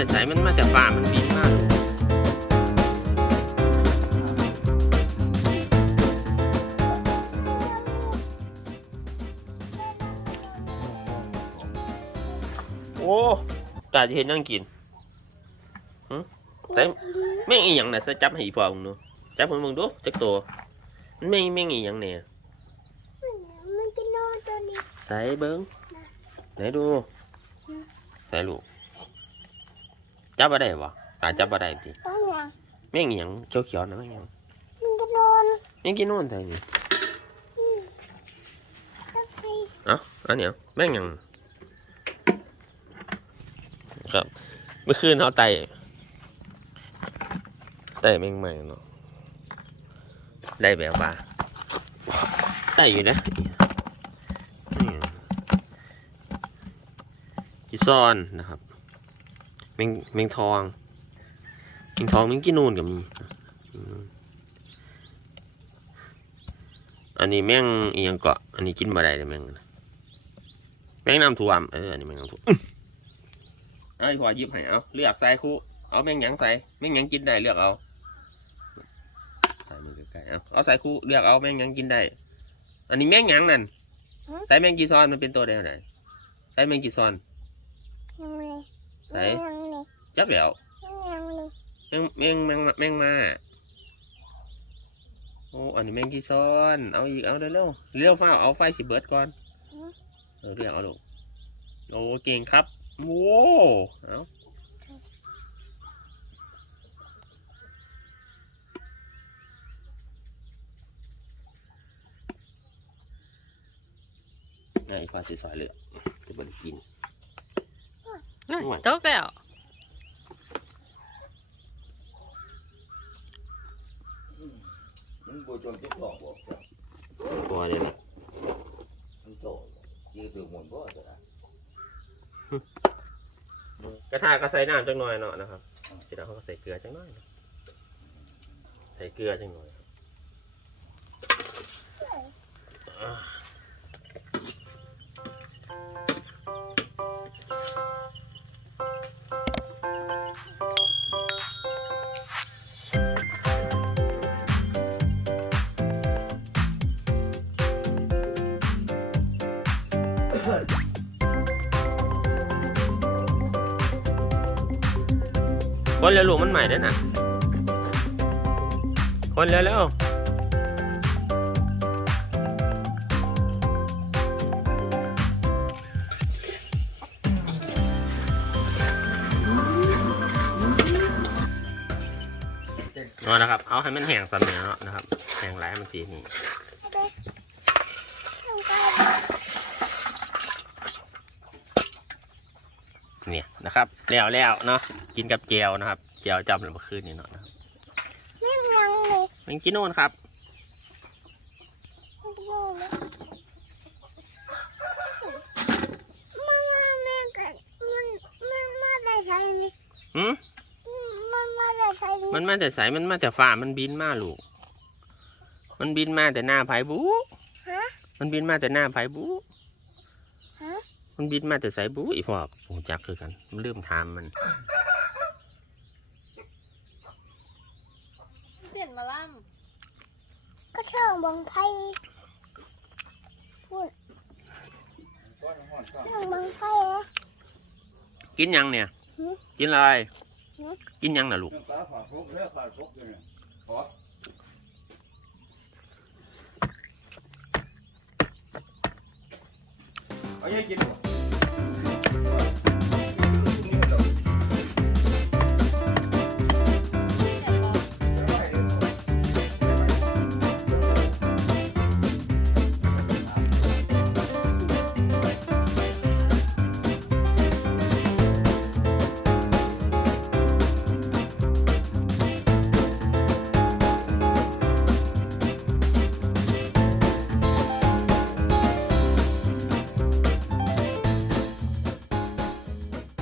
มาแต่ใสมันมาแต่ฟ้ามันบินมากลูกโอ้ตาจะเห็นนั่งกินหึแต่แม่งอีหยังน่ะซะจับให้อีพ่อมึงดูจับให้มึงดูจักตัวมันแม่งแม่งอีหยังเนี่ยมันจะนอนตัวนี้ใส่เบิ้งไหนดูใส่ลูก จับอะไรวะตาจับอะไรทีต้องยังแม่งอีหยังเขียวเขียวๆนะแม่งอีหยังมันจะนอนแม่งกินนู่นไทยนี่แล้วใครเอ้าอันเนี้ยแม่งหยังครับเมื่อคืนเขาไต่ไต่แม่งใหม่เนาะได้แบบว่าไต่อยู่นะอืมกิซอนนะครับแมงแมงทองแมงทองแมงกินนูนกับมีอืมอันนี้แมงอีหยังเกาะอันนี้กินบ่ได้เลยแมงนะแมงน้ำท่วมเอออันนี้แมงน้ำท่วมอื้อเอาอีกขอหยิบให้เอาเลือกใส่คู่เอาแมงหยังใส่แมงหยังกินได้เลือกเอาใส่มือใกล้ๆเอาเอาใส่คู่เลือกเอาแมงหยังกินได้ อันนี้แมงหยังนั่นใส่แมงกีซอนมันเป็นตัวเดียวไหนใส่แมงกีซอนยัง เลยไหนยังเลยจับแล้วยังเลยแมงแมงแมงแมงมาโอ้อันนี้แมงกีซอน เอาอีกเอาเร็วเร็วๆเร็วฟ้าเอาไฟสิเบิร์ดก่อนเออเรียกเอาลูกโอ้เก่งครับโว้เอาไงฟ้าสีสายเหลืองจะบริกินตกแล้ว มันบ่จนเจ็บท้องบ่จ้ะตัวเนี่ยนะมันโตยืดถึงหมดบ่จ้ะกระทะก็ใส่น้ำจังหน่อยเนาะนะครับเสร็จแล้วเขาก็ใส่เกลือจังหน่อยนะใส่เกลือจังหน่อย คนเร็วลูกมันใหม่ด้วยนะคนเร็วเร็วเอานะครับ เอาให้มันแห้งสำเนียงเนาะนะครับ แห้งหลายมันสีนี่ ต้องไป เนี่ยนะครับแล้วแล้วเนาะกินกับเจียวนะครับเจียวจำเลยเมื่อคืนนี้เนาะนะครับแม่ยังเลยมันกินนู่นครับมันจะนอนเลยมันมาแม่กันมันมันมาได้ใช่ไหมหืมมันมาได้ใช่ไหมมันมาแต่ใสมันมาแต่ฟ้ามันบินมาลูกมันบินมาแต่หน้าไผ่บูฮะมันบินมาแต่หน้าไผ่บูฮะ มันบินมาแต่ไสบูอีพอกโอ้จักคือกัน มันลืมถามมันเปลี่ยนมาล่ก็เชิงบังไพ่พูดก้อนห้อนก้อนเชิงบังไพ่อะกินยังเนี่ยหือกินอะไรหือกินยังน่ะลูกเรื่องปลาฝาครกเรื่องฝาครกอยู่เนี่ยขอเอายังกินบ่